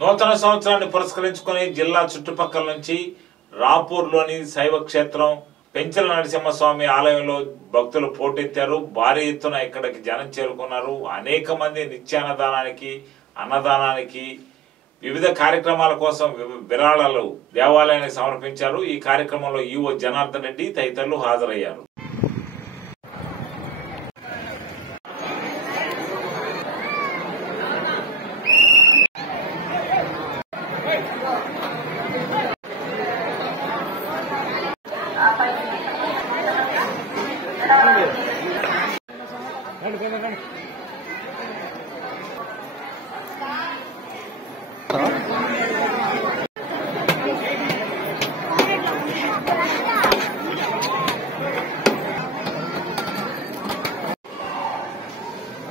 నూతన సంవత్సరాన్ని పురస్కరించుకొని జిల్లా చుట్టుపక్కల నుంచి రాపూర్లోని శైవ క్షేత్రం పెంచల నరసింహస్వామి ఆలయంలో భక్తులు పోటెత్తారు. భారీ ఎత్తున ఇక్కడికి జనం చేరుకున్నారు. అనేక మంది నిత్యాన్నదానానికి, అన్నదానానికి, వివిధ కార్యక్రమాల కోసం విరాళాలు దేవాలయానికి సమర్పించారు. ఈ కార్యక్రమంలో ఈవో జనార్దన్ రెడ్డి తదితరులు హాజరయ్యారు.